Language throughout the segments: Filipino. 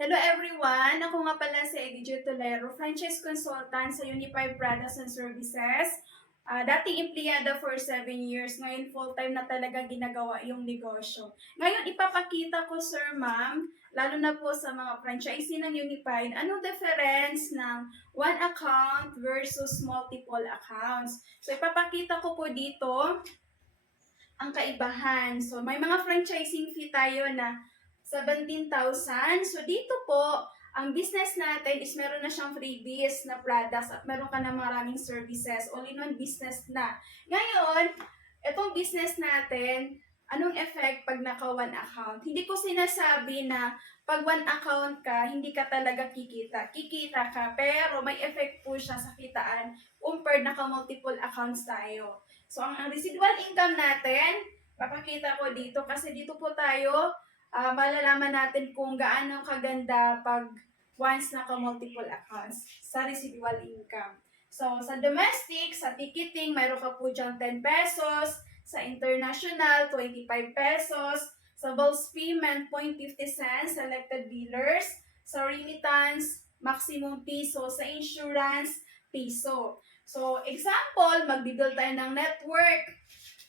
Hello everyone! Ako nga pala si Eddie Tolero, franchise consultant sa Unified Products and Services. Dating empleyada for 7 years, ngayon full-time na talaga ginagawa yung negosyo. Ngayon ipapakita ko sir ma'am, lalo na po sa mga franchisee ng Unified, anong difference ng one account versus multiple accounts. So ipapakita ko po dito ang kaibahan. So may mga franchising fee tayo na 17,000. So dito po, ang business natin is meron na siyang freebies na products at meron ka na maraming services. All-in-one business na. Ngayon, itong business natin, anong effect pag naka one account? Hindi ko sinasabi na pag one account ka, hindi ka talaga kikita. Kikita ka, pero may effect po siya sa kitaan compared naka multiple accounts tayo. So, ang residual income natin, papakita ko dito kasi dito po tayo malalaman natin kung gaano kaganda pag once naka-multiple accounts sa residual income. So, sa domestic, sa ticketing, mayroon ka po dyan 10 pesos. Sa international, 25 pesos. Sa bills payment, 0.50 cents. Selected billers. Sa remittance, maximum piso. Sa insurance, piso. So, example, magbibuild tayo ng network.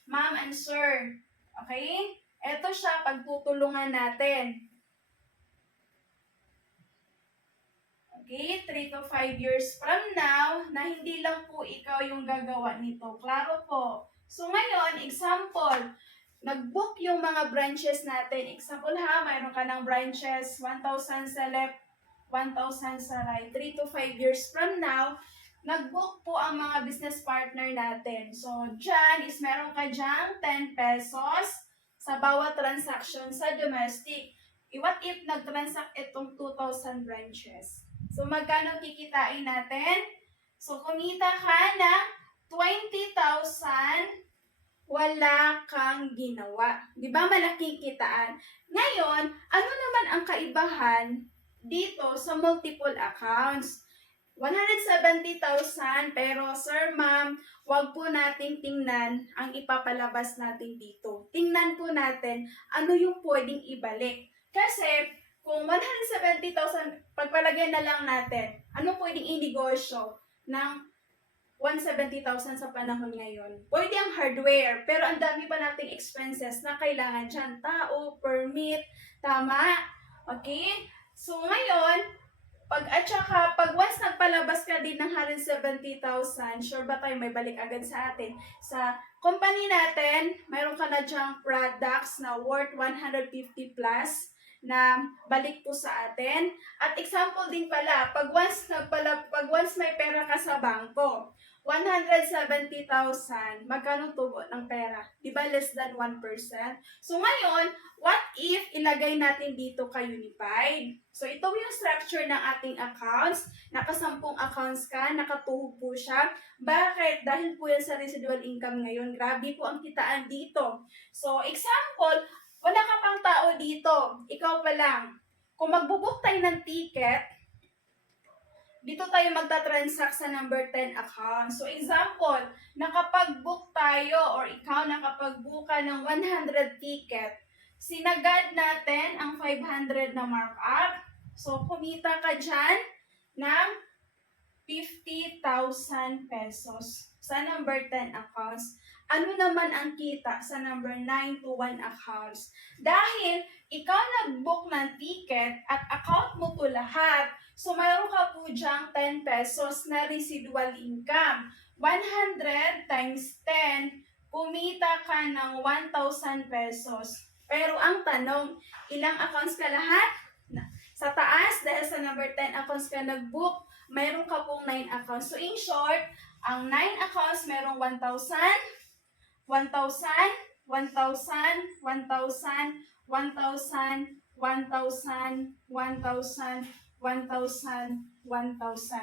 Ma'am and sir. Okay? Ito siya, pagtutulungan natin. Okay, 3 to 5 years from now, na hindi lang po ikaw yung gagawa nito. Klaro po. So ngayon, example, nag-book yung mga branches natin. Example ha, mayroon ka ng branches, 1,000 sa left, 1,000 sa right. 3 to 5 years from now, nag-book po ang mga business partner natin. So, dyan is meron ka dyan 10 pesos sa bawat transaction sa domestic. What if nag-transact itong 2,000 branches? So, magkano kikitain natin? So, kumita ka ng 20,000, wala kang ginawa. Di ba malaking kitaan? Ngayon, ano naman ang kaibahan dito sa multiple accounts? 170,000, pero sir, ma'am, wag po nating tingnan ang ipapalabas natin dito. Tingnan po natin ano yung pwedeng ibalik. Kasi kung 170,000, pagpalagay na lang natin, ano pwedeng inegosyo ng 170,000 sa panahon ngayon? Pwede ang hardware, pero ang dami pa nating expenses na kailangan dyan. Tao, permit, tama? Okay? So ngayon, pag once nagpalabas ka din ng 170,000, sure ba tayo may balik agad sa atin? Sa company natin, mayroon ka na dyang products na worth 150 plus na balik po sa atin. At example din pala, pag once may pera ka sa bangko, 170,000, magkano tubo ng pera? Di ba less than 1%? So ngayon, what if ilagay natin dito kay Unified? So ito yung structure ng ating accounts. Nakasampung accounts ka, nakatuho po siya. Bakit? Dahil po yan sa residual income ngayon. Grabe po ang kitaan dito. So example, wala ka pang tao dito. Ikaw pa lang. Kung magbubook tayo ng ticket, dito tayo magta-transact sa number 10 account. So example, nakapag-book tayo or ikaw nakapag-book ka ng 100 ticket, sinagad natin ang 500 na markup. So kumita ka dyan ng 50,000 pesos sa number 10 accounts. Ano naman ang kita sa number 9 to 1 accounts? Dahil ikaw nag-book ng ticket at account mo to lahat, so mayroon ka po dyang 10 pesos na residual income. 100 times 10, kumita ka ng 1,000 pesos. Pero ang tanong, ilang accounts ka lahat? Sa taas, dahil sa number 10 accounts ka nag-book, mayroon ka pong 9 accounts. So in short, ang 9 accounts mayroong 1,000, 1,000, 1,000, 1,000, 1,000, 1,000, 1,000, 1,000, 1,000.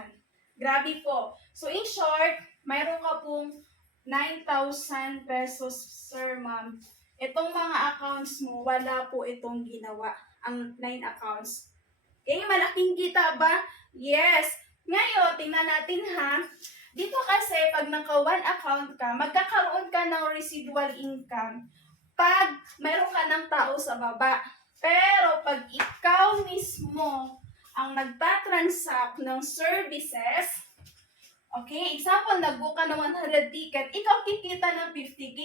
Grabe po. So in short, mayroon ka pong 9,000 pesos, sir, ma'am. Itong mga accounts mo, wala po itong ginawa, ang 9 accounts. Okay, malaking kita ba? Yes. Ngayon, tingnan natin ha. Dito kasi, pag naka one account ka, magkakaroon ka ng residual income pag mayroon ka ng tao sa baba. Pero pag ikaw mismo ang nagtatransact ng services, okay, example, nag-book ka ng 100 ticket, ikaw kikita ng 50K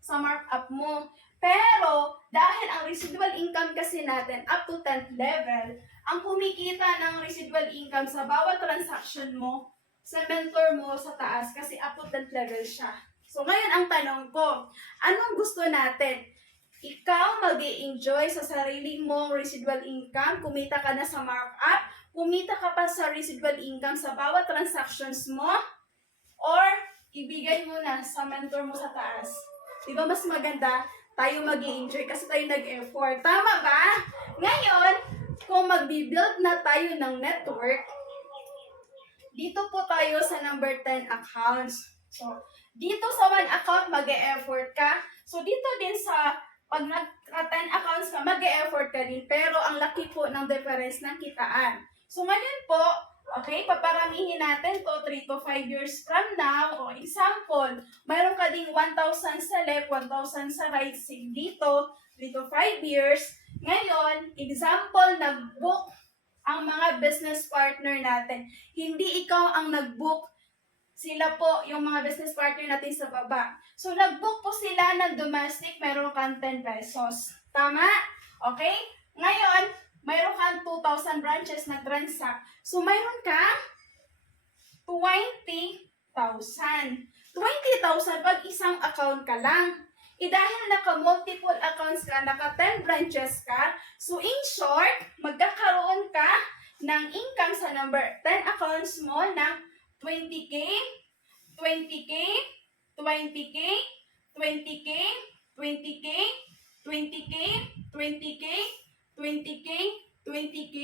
sa markup mo. Pero, dahil ang residual income kasi natin up to 10th level, ang kumikita ng residual income sa bawat transaction mo, sa mentor mo sa taas, kasi up to 10th level siya. So, ngayon ang tanong ko, anong gusto natin? Ikaw mag-i-enjoy sa sarili mong residual income, kumita ka na sa markup, kumita ka pa sa residual income sa bawat transactions mo, or ibigay mo na sa mentor mo sa taas. Diba mas maganda tayo mag-i-enjoy kasi tayo nag-effort. Tama ba? Ngayon, kung magbi-build na tayo ng network, dito po tayo sa number 10 accounts. So, dito sa one account, mag-e-effort ka. So, dito din sa pag nag-10 accounts ka, mag-e-effort ka din. Pero, ang laki po ng difference ng kitaan. So, ngayon po, okay, paparamihin natin to 3 to 5 years from now. O, example, mayroon ka ding 1,000 sa left, 1,000 sa right, same dito, 3 to 5 years. Ngayon, example, nag-book ang mga business partner natin. Hindi ikaw ang nag-book, sila po yung mga business partner natin sa baba. So, nag-book po sila ng domestic, meron kang 10 pesos. Tama? Okay? Ngayon, mayroon kang 2,000 branches na transact. So, mayroon kang 20,000. 20,000 pag isang account ka lang. Dahil naka-multiple accounts ka, naka-10 branches ka, so in short, magkakaroon ka ng income sa number 10 accounts mo ng 20K, 20K, 20K, 20K, 20K, 20K, 20K, 20K, 20K,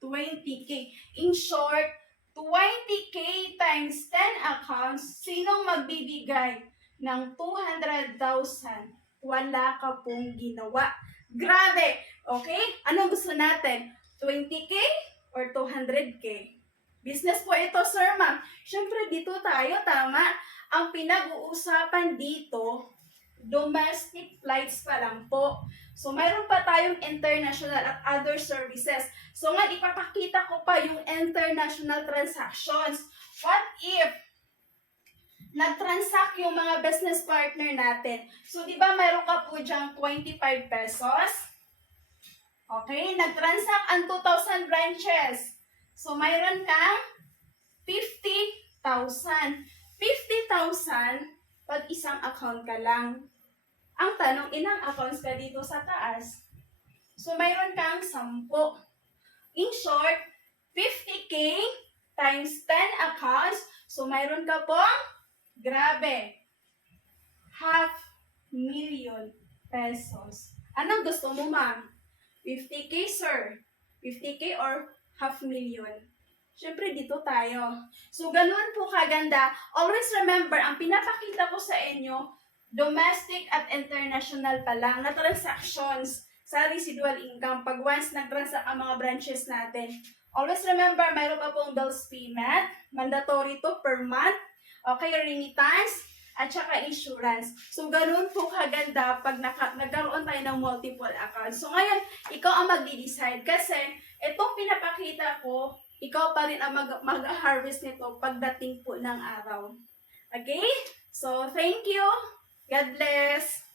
20K. In short, 20K times 10 accounts, sinong magbibigay ng 200,000? Wala ka pong ginawa. Grabe! Okay? Anong gusto natin? 20K or 200K? Business po ito, sir, ma'am. Siyempre, dito tayo, tama. Ang pinag-uusapan dito, domestic flights pa lang po. So, mayroon pa tayong international at other services. So, nga, ipapakita ko pa yung international transactions. What if nag-transact yung mga business partner natin? So, di ba mayroon ka po dyang 25 pesos? Okay, nag-transact ang 2,000 branches. So, mayroon kang 50,000. 50,000 pag isang account ka lang. Ang tanong, ilang accounts ka dito sa taas? So, mayroon kang 10. In short, 50K times 10 accounts. So, mayroon ka pong, grabe, 500,000 pesos. Anong gusto mo, ma'am? 50K, sir? 50K or 500,000? Siyempre, dito tayo. So, ganun po kaganda. Always remember, ang pinapakita ko sa inyo, domestic at international pa lang na transactions sa residual income pag once nag-transact ang mga branches natin. Always remember, mayroon pa pong bills payment, mandatory to per month, okay, remittance, at saka insurance. So, ganun po kaganda pag nagkaroon tayo ng multiple accounts. So, ngayon, ikaw ang magdi-decide kasi itong pinapakita ko, ikaw pa rin ang mag-harvest nito pagdating po ng araw. Okay? So, thank you. God bless.